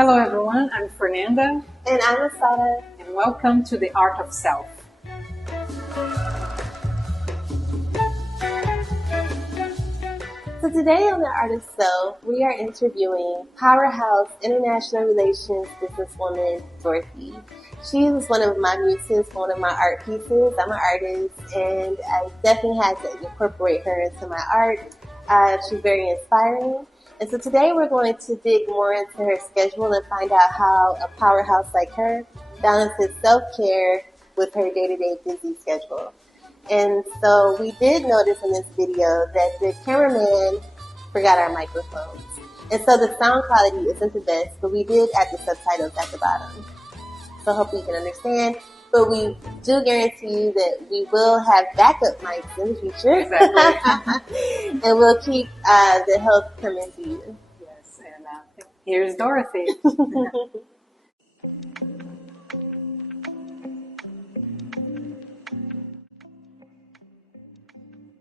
Hello everyone, I'm Fernanda. And I'm Asada. And welcome to The Art of Self. So today on The Art of Self, we are interviewing powerhouse international relations businesswoman Dorothy. She is one of my muses for one of my art pieces. I'm an artist and I definitely had to incorporate her into my art. She's very inspiring. And so today we're going to dig more into her schedule and find out how a powerhouse like her balances self-care with her day-to-day busy schedule. And so we did notice in this video that the cameraman forgot our microphones. And so the sound quality isn't the best, but we did add the subtitles at the bottom. So hopefully you can understand. But we do guarantee you that we will have backup mics in the future. Exactly. And we'll keep the help coming to you. Yes, and here's Dorothy. Hello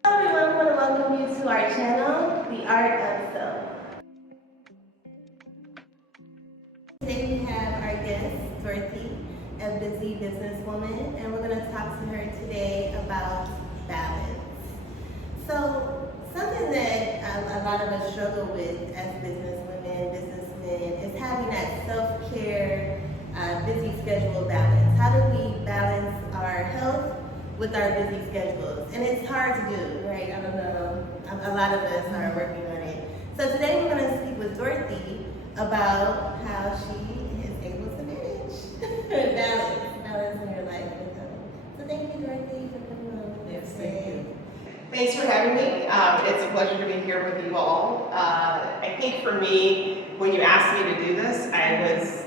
everyone, I want to welcome you to our channel, The Art of Self. Today we have our guest, Dorothy, a busy businesswoman, and we're going to talk to her today about balance. So, something that a lot of us struggle with as businesswomen, businessmen, is having that self-care, busy schedule balance. How do we balance our health with our busy schedules? And it's hard to do, right? I don't know. A lot of us are working on it. So today we're going to speak with Dorothy about how she is able to manage balance in your life. So thank you, Dorothy, for coming on with us today. Thank you. Thanks for having me. It's a pleasure to be here with you all. I think for me, when you asked me to do this, I was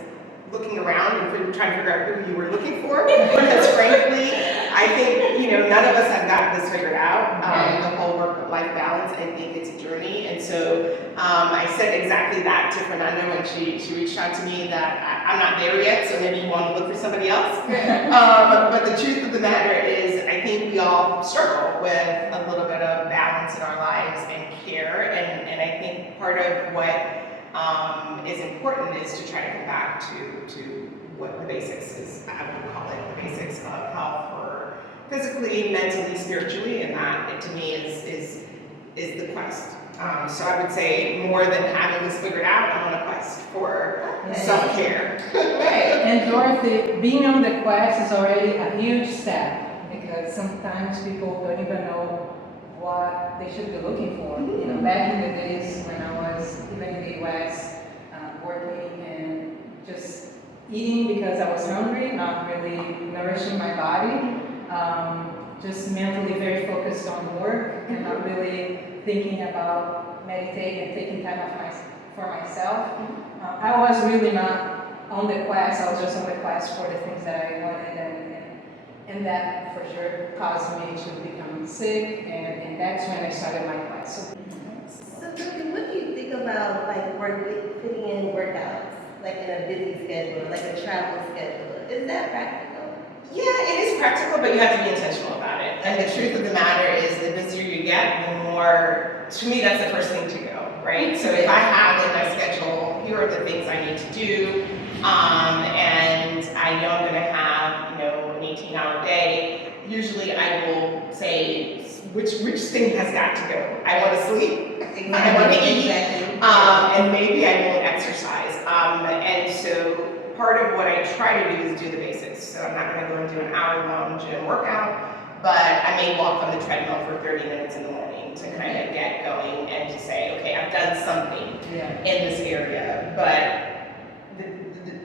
looking around and trying to figure out who you were looking for, because frankly, I think, none of us have got this figured out, the whole work-life balance. I think it's a journey, and so I said exactly that to Fernanda when she reached out to me, that I'm not there yet, so maybe you want to look for somebody else. But the truth of the matter is, I think we all struggle with a little bit of balance in our lives and care, and I think part of what is important is to try to come back to what the basics is. I would call it the basics of health, for physically, mentally, spiritually, and that to me is the quest. So I would say, more than having this figured out, I'm on a quest for self-care. Right. And Dorothy, being on the quest is already a huge step, because sometimes people don't even know what they should be looking for. Back in the days when I was even in the US, working and just eating because I was hungry, not really nourishing my body, just mentally very focused on work and not really thinking about meditating and taking time for myself. I was really not on the quest. I was just on the quest for the things that I wanted, and that for sure caused me to become sick, and that's when I started my quest. So Dorothy, what do you think about fitting in workouts, like in a busy schedule, like a travel schedule? Is that practical? Yeah, it is practical, but you have to be intentional about it. And the truth of the matter is, the busier you get, the more, to me, that's the first thing to go, right? So if I have in my schedule, here are the things I need to do, and I know I'm going to have, an 18-hour day, usually I will say, which thing has got to go? I want to sleep, I want to eat, and maybe I won't exercise. And so part of what I try to do is do the basics. So I'm not going to go and do an hour-long gym workout, but I may walk on the treadmill for 30 minutes in the morning to kind of get going and to say, okay, I've done something in this area. But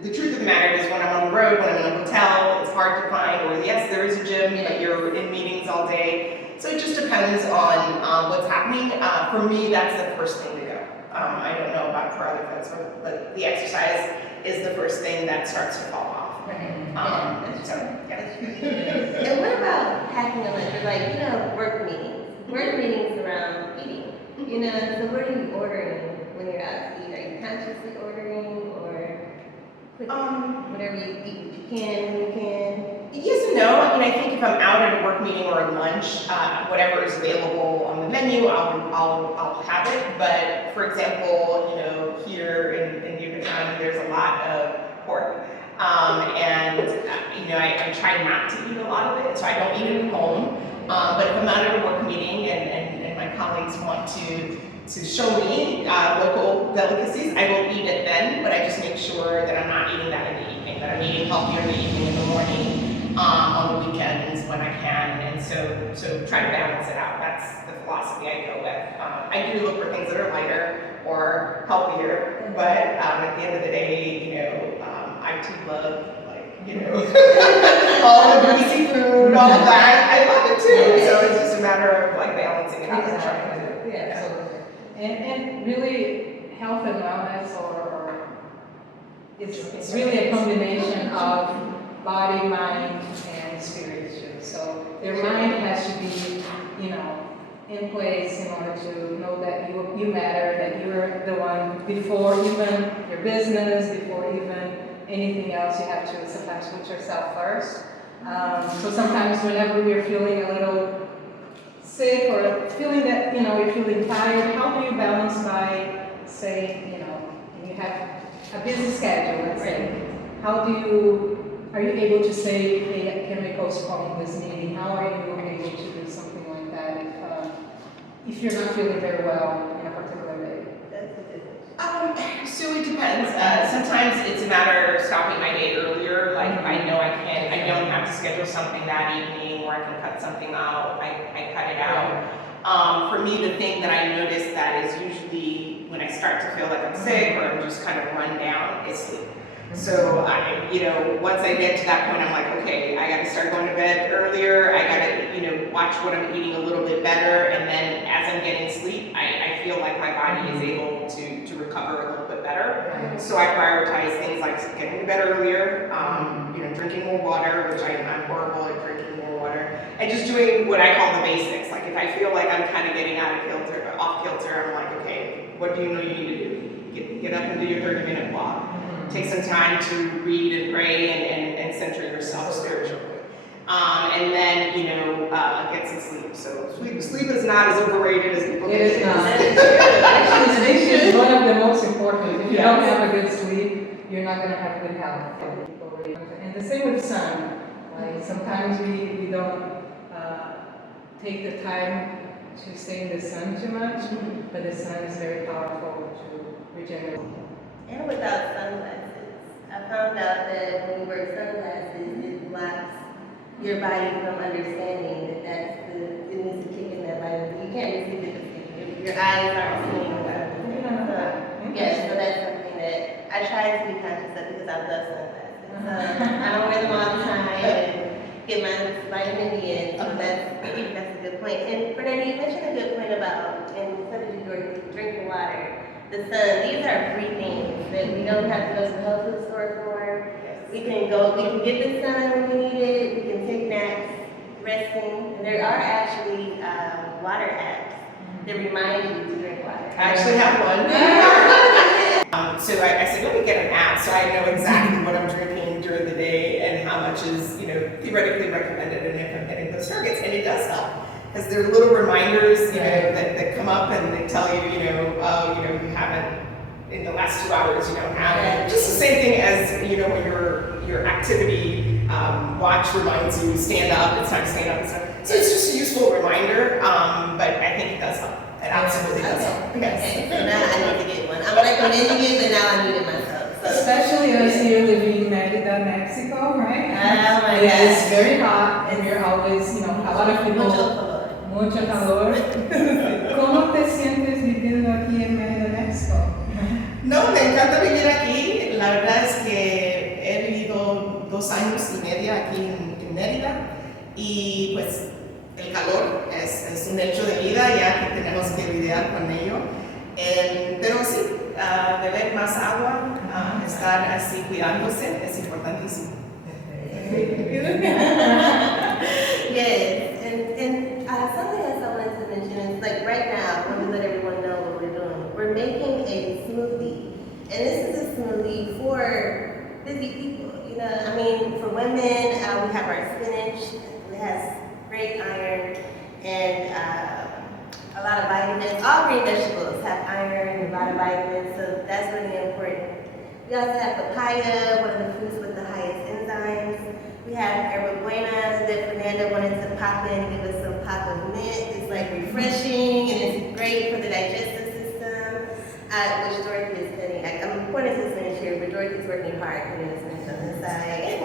the truth of the matter is, when I'm on the road, when I'm in a hotel, it's hard to find, or yes, there is a gym, but you're in meetings all day. So it just depends on what's happening. For me, that's the first thing to go. I don't know about for other folks, but the exercise is the first thing that starts to fall off. Right. Yeah. And what about packing a lunch? Work meetings. Work meetings around eating. So what are you ordering when you're out to eat? Are you consciously ordering, or whatever you eat, when you can? Yes and no. I think if I'm out at a work meeting or a lunch, whatever is available on the menu, I'll have it. But for example, here in Yucatan, there's a lot lot of pork. I try not to eat a lot of it, so I don't eat it at home. But if I'm out at a work meeting and my colleagues want to show me local delicacies, I will eat it then, but I just make sure that I'm not eating that in the evening, that I'm eating healthier in the evening, in the morning, on the weekends when I can, and so try to balance it out. That's the philosophy I go with. I do look for things that are lighter or healthier, but at the end of the day, I too love, all the greasy food, all of that. I love it too. So it's just a matter of balancing it out and trying to do. Yeah, absolutely. And really, health and wellness, or it's really a combination of body, mind, and spirit too. So your mind has to be, in place in order to know that you matter, that you're the one before even your business, before even anything else. You have to sometimes put yourself first. So sometimes whenever we're feeling a little sick or feeling that, you're feeling tired, how do you balance by, say, you have a busy schedule, let's say. Are you able to say, hey, can we postpone this meeting? How are you able to do something like that if you're not feeling very well in a particular day? So it depends. Sometimes it's a matter of stopping my day earlier. Like if I know I don't have to schedule something that evening, or I can cut something out, I cut it out. For me, the thing that I notice that is usually when I start to feel like I'm sick or I'm just kind of run down is sleep. So once I get to that point, I'm like, okay, I got to start going to bed earlier. I got to, watch what I'm eating a little bit better, and then as I'm getting sleep, I feel like my body is able to recover a little bit better. So I prioritize things like getting to bed earlier, drinking more water, which I'm horrible at drinking more water, and just doing what I call the basics. Like if I feel like I'm kind of getting off kilter, I'm like, okay, what do you know you need to do? Get up and do your 30-minute walk. Take some time to read and pray and center yourself spiritually. And then, get some sleep. So sleep is not as overrated as people think. It is not. Actually, sleep is one of the most important. If you don't have a good sleep, you're not going to have good health. And the same with sun. Like sometimes we don't take the time to stay in the sun too much, but the sun is very powerful to regenerate. And without sunglasses. I found out that when you wear sunglasses, it blocks your body from understanding that it needs to kick in that vitamin. You can't receive it. Your eyes aren't seeing so that's something that I try to be conscious of because I love sunglasses. I don't wear them all the time and get my vitamin D in. So that's a good point. And Fernanda, you mentioned a good point about, and so did you, Dorothy, drinking water. The sun, these are free things that we don't have to go to the health food store for. We can get the sun when we need it, we can take naps, resting. And there are actually water apps that remind you to drink water. I actually have one. So I said, let me get an app so I know exactly what I'm drinking during the day and how much is, theoretically recommended and if I'm hitting those targets. And it does help. Because there are little reminders, that come up and they tell you, you haven't, in the last 2 hours, you don't have it. Just the same thing as, when your activity watch reminds you, stand up, it's time to stand up and stuff. So it's just a useful reminder, but I think it does help. It absolutely does help. Yes. Okay, so now I need to get one. I'm recommending it, but now I need it myself. So. Especially us here living in Merida, Mexico, right? Oh my God. It's very hot, and we're always, a lot of people. Mucho calor. ¿Cómo te sientes viviendo aquí en Merida, México? No, me encanta vivir aquí. La verdad es que he vivido 2 años y medio aquí en Mérida y pues el calor es un hecho de vida ya que tenemos que lidiar con ello. Pero sí, beber más agua, estar así cuidándose es importantísimo. Yes, and something else I wanted to mention is like right now, I want to let everyone know what we're doing. We're making a smoothie, and this is a smoothie for busy people. For women, we have our spinach. It has great iron and a lot of vitamins. All green vegetables have iron and a lot of vitamins, so that's really important. We also have papaya, one of the fruits with the highest enzymes. We have herba buena that Fernanda wanted to pop in and give us some pop of mint. It's like refreshing and it's great for the digestive system, which Dorothy is studying. I'm pointing to this minute here, but Dorothy's working hard putting this minute on the side.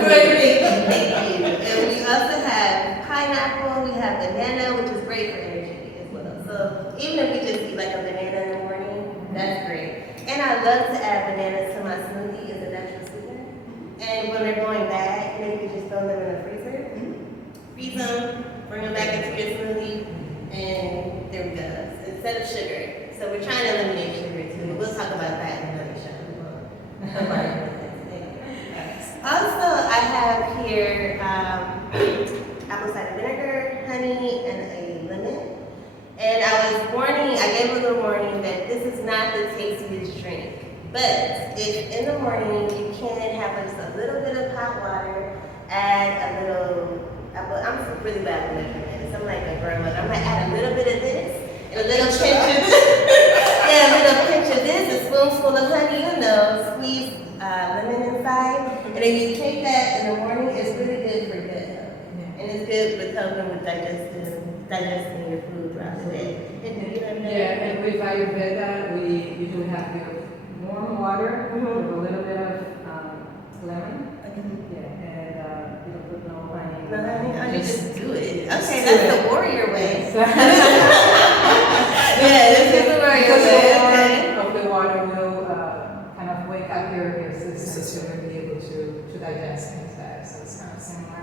Dorothy, thank you. And we also have pineapple, we have banana, which is great for energy as well. So even if we just eat like a banana in the morning, that's great. And I love to add bananas to my smoothie as a natural sweetener. And when they're going bad, you can just throw them in the freezer. Freeze them, bring them back into your smoothie, and there we go. Instead of sugar. So we're trying to eliminate sugar too. We'll talk about that in another show. Also, I have here apple cider vinegar, honey, and a lemon. And I gave a little warning that this is not the tastiest drink. But if in the morning you can have just a little bit of hot water, add a little, I'm really bad with measurements. I'm like a grandmother. I'm gonna add a little bit of this, and a little pinch of yeah, a little pinch of this, a spoonful of honey, squeeze lemon inside. And if you take that in the morning, it's really good for gut health. And it's good with helping with digesting your food throughout the day. Yeah, and with Ayurveda, we usually have the warm water with a little bit of lemon. Yeah, and you don't put no honey. No honey? Oh, you just do it. Okay, Just that's the warrior way. So- Yeah, this is the warrior Because way. the Okay. warmth of the water will kind of wake up your system to be able to digest things better. So it's kind of similar,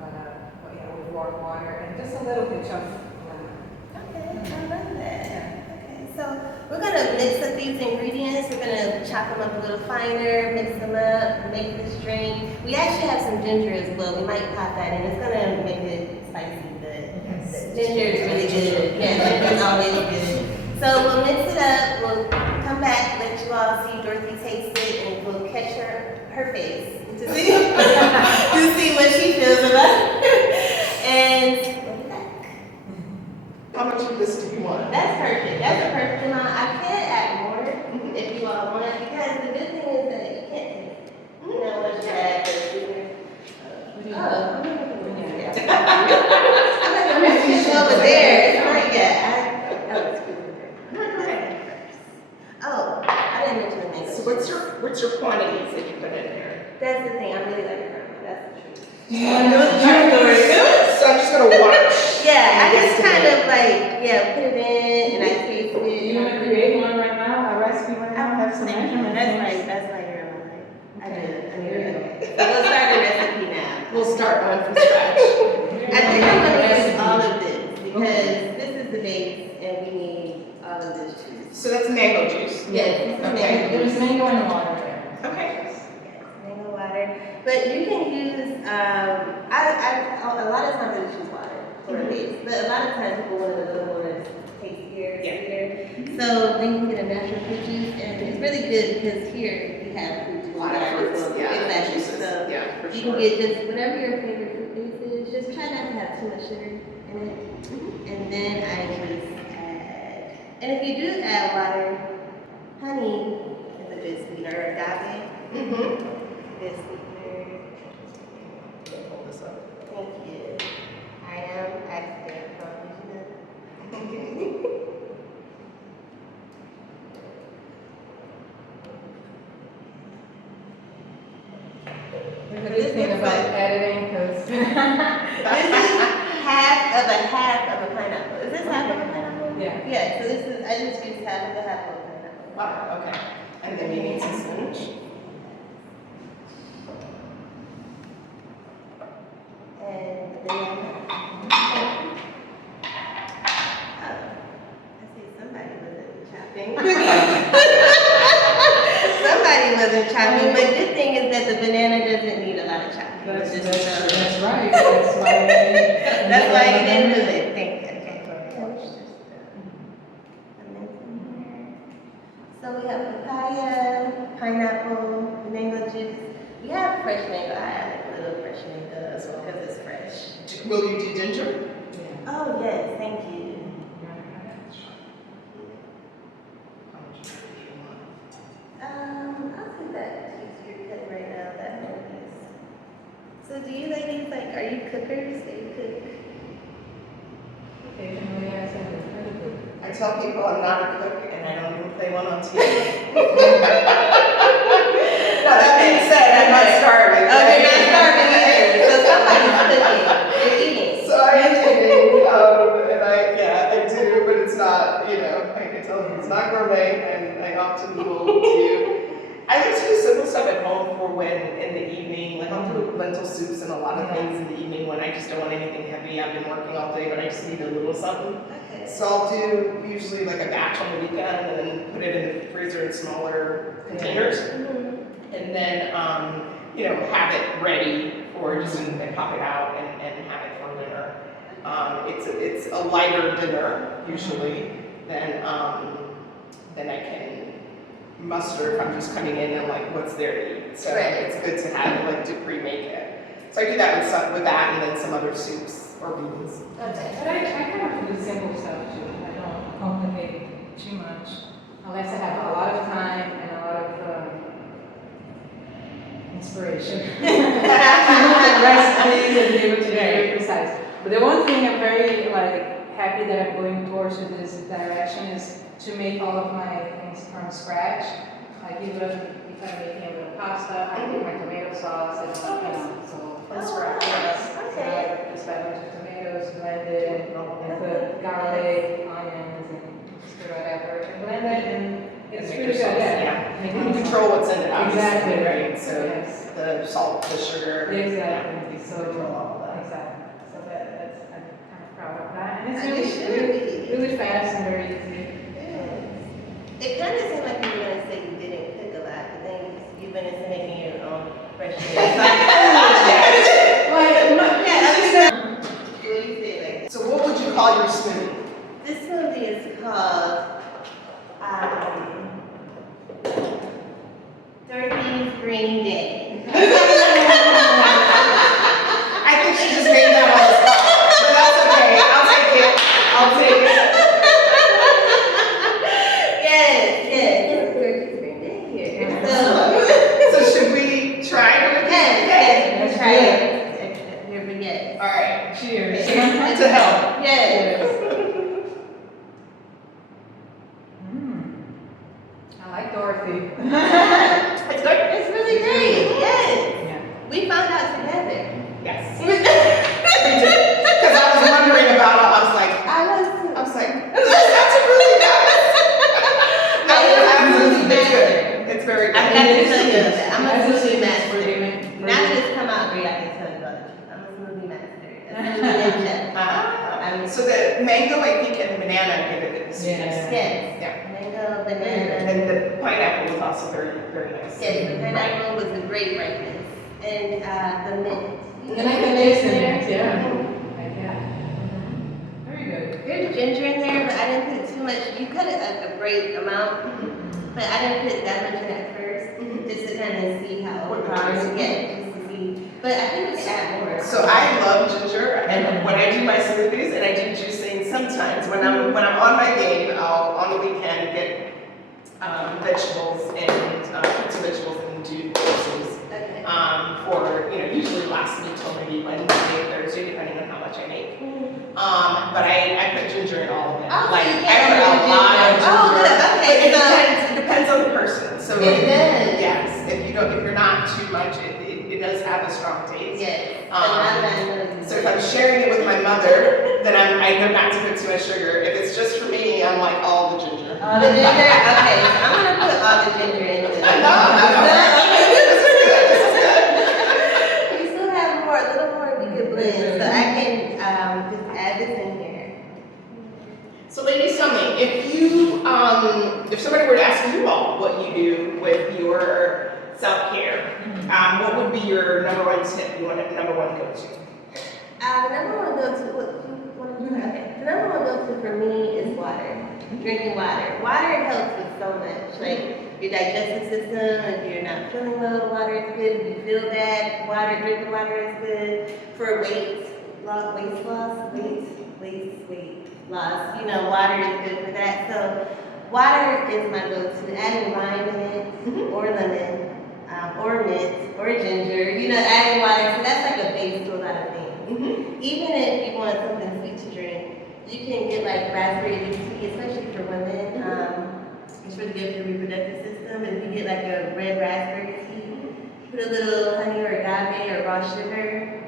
but yeah, with warm water and just a little pinch of lemon. Okay, I love that. Okay, so we're gonna mix up these ingredients. We're gonna chop them up a little finer, mix them up, make this drink. We actually have some ginger as well. We might pop that in. It's gonna make it spicy, but ginger is really good. Yeah, ginger is always good. So we'll mix it up. We'll come back, let you all see Dorothy taste it, and we'll catch her face to see to see what she feels about it. And we'll be back. How much of this do you want? That's perfect. That's a perfect amount. I can add more if you all want, because the good thing is that you can't taste. You know, once you add the sweetener. Oh, I'm not gonna do that. I'm not gonna mess this over there. It's not yet. Oh, excuse me. I'm not gonna add it first. Oh, I didn't mention the name. So what's your quantities that you put in there? That's the thing. I'm really like a grandma. That's the truth. I know the truth. So I'm just gonna watch. Yeah, I just kind of like, put it in and I taste it. You want to create one right now, a recipe right now, have some measurements? That's right here. I did. Okay. So we'll start the recipe now. We'll start one from scratch. I think I'm going to use all of this because this is the base and we need all of this juice. So that's mango juice. Yes, this is Okay. mango There's juice. mango in the water there. Okay. Yes, mango water. But you can use, a lot of times I just use water for a base. But a lot of times people want a little more tastier, sweeter. So then you can get a natural fruit juice and it's really good because here we have fruit juice. A lot of fruits, yeah. Exactly. Juices, So yeah, for you sure. can get just whatever your favorite fruit base is. Just try not to have too much sugar in it. And then I just add, and if you do add water, honey is a good sweetener, agave. Good sweetener. Hold this up. Thank you. I am acting from There's a good thing about editing because This is half of a pineapple. Is this half of a pineapple? Yeah. Yeah, so this is, I just used half of a pineapple. Wow, okay. And then you need some spinach. And then, I see somebody wasn't chopping. Somebody wasn't chopping, but the good thing is that the banana doesn't need a lot of chopping. that's It's right. just- That's why That's why you didn't do it. Thank you. Okay. So we have papaya, pineapple, mango juice. We have fresh mango. I like a little fresh mango as well because it's fresh. Will you do ginger? Oh yes, thank you. How much sugar do you want? tell people I'm not a cook and I don't even play one on TV. Now that being said, I'm not starving. Oh, you're not starving either. So somebody's cooking. You're eating. So I am eating, and I do, but it's not, I can tell you it's not gourmet, and I often will do. I like to do simple stuff at home for when in the evening, like I'll do lentil soups and a lot of things in the evening when I just don't want anything heavy. I've been working all day, but I just need a little something. Okay. So I'll do usually like a batch on the weekend and then put it in the freezer in smaller containers. And then, have it ready for just and pop it out and have it for dinner. It's a lighter dinner usually than I can muster if I'm just coming in and like what's there to eat. So it's good to have it like to pre-make it. So I do that with that and then some other soups or beans. Okay. But I kind of do simple stuff too. I don't complicate it too much unless I have a lot of time and a lot of inspiration. Recipes and be able to be very precise. But the one thing I'm very happy that I'm going towards with this direction is to make all of my things from scratch. Like even if I'm making a little pasta, I make my tomato sauce and so from scratch. Yes. Okay. So just buy a bunch of tomatoes, blend it, and put garlic, onions, and just put whatever, and blend it, and it's Make really good. your sauce, Yeah. You can control what's in it, obviously, Exactly. right? So Yes. the salt, the sugar. Exactly. You So control all of that. exactly. So that's I'm kind of proud of that, and it's And you should really, be. really fast and very easy. It kind of seemed like you were going to say you didn't cook a lot, but then you've been into making your own fresh meals. What do you say like So what would you call your smoothie? this smoothie is called Dorothy's Green Day. I think she just made that on the spot, but that's okay. I'll take it. Yes, Dorothy's Green Day here. So should we try it? Yes, try it. Here we go. All right. Cheers. To help. Yes. I like Dorothy. It's good. It's really great. Yes. Yeah. We found out together. Yes. Because I was wondering about it. I was like, that's really good. No, it's good. It's very good. I got to tell you that. I'm a As smoothie master. master. Now that it's come out great, I can tell you about it. I'm a smoothie master. A smoothie chef. So the mango, I think, and banana give it the sweetness. Yeah. Yes. Yeah. Mango, banana. And the pineapple was also very, very nice. Yes, the pineapple was a great ripeness. And the mint. And I can taste it. Yeah. Very good. There's ginger in there, but I didn't put too much. You cut it like a great amount, but I didn't put that much in at first, just to kind of see how What it kind? was. Yeah, just to see. But I think we can add more. So I love ginger, and when I do my smoothies, and I do juicing sometimes, when I'm on my game, I'll on the weekend get vegetables and fruits and vegetables and do juices. Okay. For usually lasts me till maybe Wednesday, Thursday, depending on how much I make. But I put ginger in all of it. Oh, Like you I can put a put lot of ginger. ginger. Oh, good. Okay, But so- it depends on the person. So It does. yes, if you're not too much, it does have a strong taste. Yes. So if I'm sharing it with my mother, then I know not to put too much sugar. If it's just for me, I'm like all the ginger. The ginger, okay, so I'm gonna put all the ginger in this. This is good. We still have more, a little more we could blend, so I can just add this in here. So ladies, tell me, if somebody were to ask you all what you do with your self-care, what would be your number one tip, number one go-to? The number one go-to for me is water. Drinking water. Water helps with so much. Like your digestive system, if you're not feeling well, water is good. If you feel bad, drinking water is good. For weight loss. Water is good for that. So water is my go-to. Adding lime in it, or lemon, or mint, or ginger. Adding water. So that's like a base to a lot of things. Even if you want something sweet to drink, You can get like raspberry leaf tea, especially for women. It's really good for the reproductive system. And if you get like a red raspberry tea, put a little honey or agave or raw sugar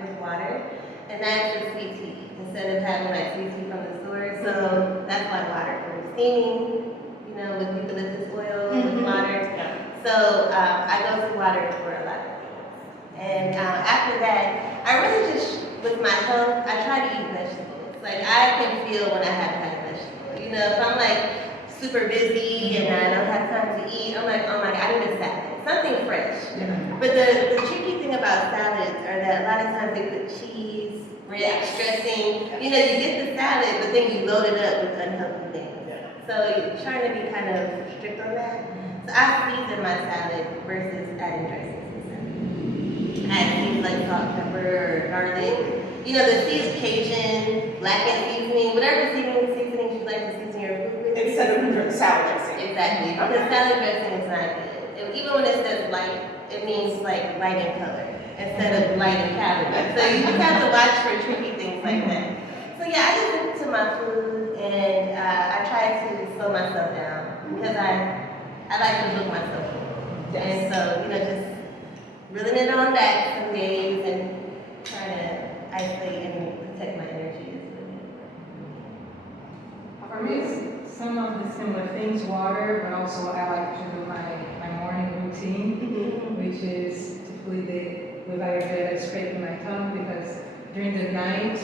with water, and that's a sweet tea instead of having like sweet tea from the store. So that's why water for steaming, you know, with eucalyptus oil with water. So I go to water for a lot of things. And after that, I really just, with my health, I try to eat vegetables. Like I can feel when I haven't had a vegetable. You know, if I'm like super busy and I don't have time to eat, I'm like, oh my God, I need a salad. Something fresh. But the tricky thing about salads are that a lot of times they put cheese, ranch, dressing. You know, you get the salad, but then you load it up with unhealthy things. So you're trying to be kind of strict on that. So I season my salad versus adding dressings to salad. Add things like salt, pepper, or garlic. You know, the Cajun, blackened seasoning, whatever seasoning you like to season your food with. Instead of salad dressing. Exactly, because salad dressing is not good. And even when it says light, it means like light in color instead of light in calories. So you just have to watch for tricky things like that. So yeah, I just look to my food and I try to slow myself down because I like to look myself up. And so, you know, just reeling it on back some days and trying to isolate and protect my energy is really important. For me, it's some of the similar things, water, but also I like to do my morning routine, which is typically with Ayurveda scraping my tongue because during the night,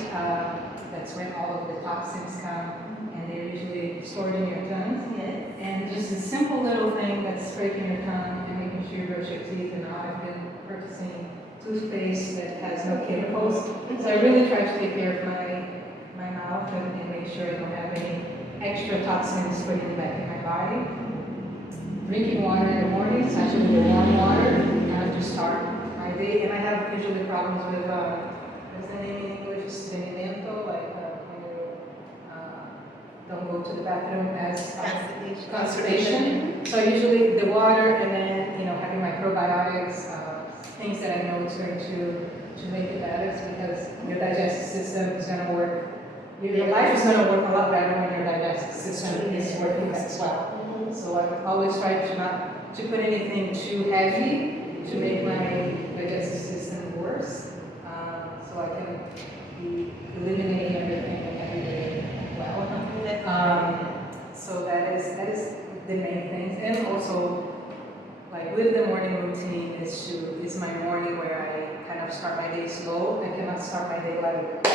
that's when all of the toxins come and they're usually stored in your tongue. Yes. And just a simple little thing that's scraping your tongue and making sure you brush your teeth. And I've been purchasing toothpaste that has no chemicals. So I really try to take care of my mouth and make sure I don't have any extra toxins putting back in my body. Drinking water in the morning, especially the warm water, I have to start my day. And I have usually problems with, what's the name in English? Estreñimiento, like when you don't go to the bathroom as constipation. So usually the water and then, you know, having my probiotics, things that I know is going to make it better because your digestive system is going to work. Your life is going to work a lot better when your digestive system is working as well. So I would always try to not to put anything too heavy to make my digestive system worse, so I can be eliminating everything every day well. So that is the main thing, and also like with the morning routine is my morning where I kind of start my day slow. I cannot start my day like.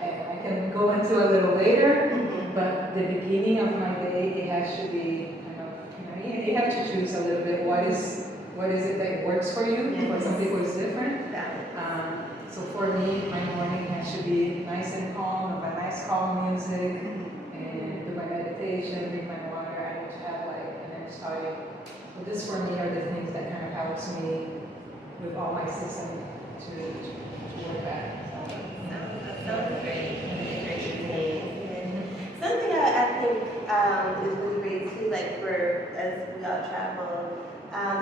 I can go into a little later, but the beginning of my day, it has to be kind of, you know, you have to choose a little bit what is it that works for you. For some people it's different. So for me, my morning has to be nice and calm, with nice calm music, and do my meditation, drink my water. I need to have like an energy. So this for me are the things that kind of helps me with all my system to work at. Sounds great. Something I think is really great too, like for as we all travel,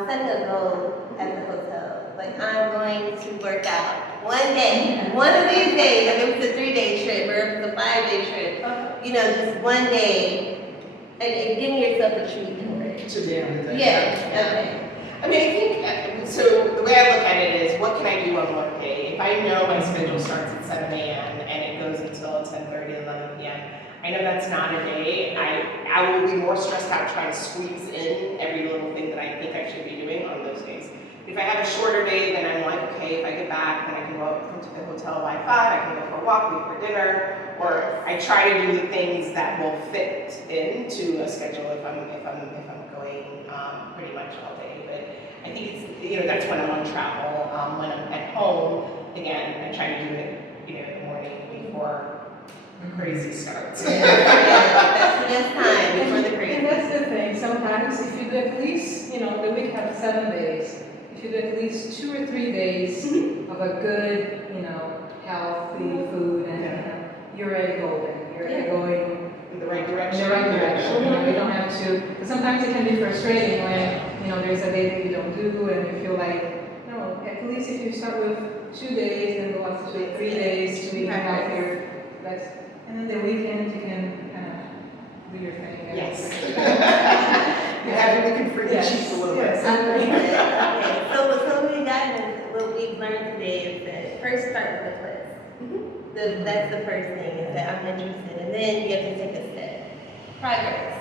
setting a goal at the hotel. Like I'm going to work out one day, one of these days. Like if it's a 3-day trip or if it's a 5-day trip, you know, just one day, and giving yourself a treat for it. To the end of the day. Yeah. Okay. I mean, I think, so the way I look at it is, what can I do on one day? If I know my schedule starts at 7 a.m. and it goes until 10:30, 11 p.m., I know that's not a day. I will be more stressed out trying to squeeze in every little thing that I think I should be doing on those days. If I have a shorter day, then I'm like, okay, if I get back, then I can go up to the hotel by 5, I can go for a walk, leave for dinner, or I try to do the things that will fit into a schedule if I'm going pretty much all day. But I think it's, you know, that's when I'm on travel. When I'm at home, again, I try to do it, you know, in the morning before the crazy starts. That's the best time before the crazy. And that's the thing. Sometimes if you do at least, you know, the week has 7 days. If you do at least 2 or 3 days of a good, you know, healthy food, and you're already golden. You're already going In the right direction. in the right direction. You know, you don't have to. Because sometimes it can be frustrating when, you know, there's a day that you don't do, and you feel like, no. At least if you start with 2 days, then go up to 3 days to be healthier. And And then the weekend you can kind of do your thing. Yes. You have you looking for your cheeks a little bit. Okay, so what we got is what we've learned today is that first start with the quiz. That's the first thing, is that I'm interested, and then you have to take a step. Progress.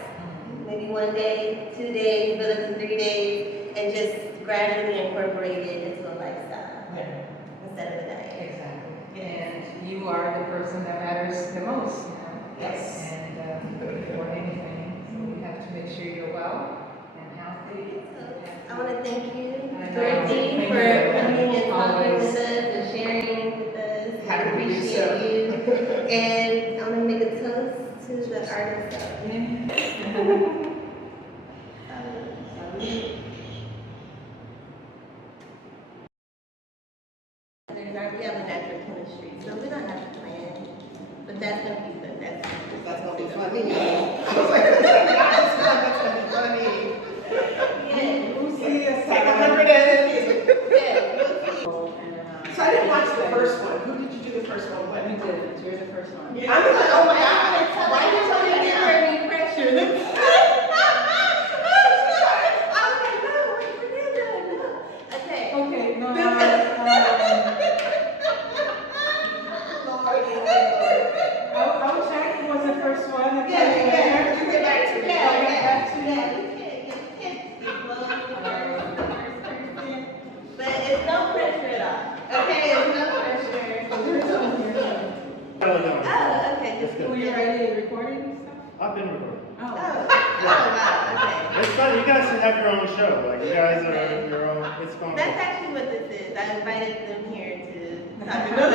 Maybe 1 day, 2 days, build up to 3 days, and just gradually incorporate it into a lifestyle instead of a diet. Exactly. And you are the person that matters the most, you know? Yes. And before anything, so you have to make sure you're well and healthy. I want to thank you, And, Dorothy, thank for you. coming and talking Always. with us and sharing with us. Happy to do so. Appreciate you. And I want to make a toast to the artist. We have a natural chemistry, so we don't have to plan. But that's going to be fun. That's gonna be funny. I was like, that's gonna be funny. Yeah. We'll see us. Take 100 and So I didn't watch the first one. Who did you do the first one with? You did. You're the first one. I'm like, oh my God. Why did you tell me give that? her any pressure? Okay. Okay, no, I wish I was the first one. You get back to me. But it's no pressure at all. Okay, it's no pressure. Oh, okay. Were you already recording stuff? I've been recording. Oh, wow, okay. It's funny, you guys should have your own show. Like, you guys are your own, it's fun. That's actually what this is. I invited them here to talk about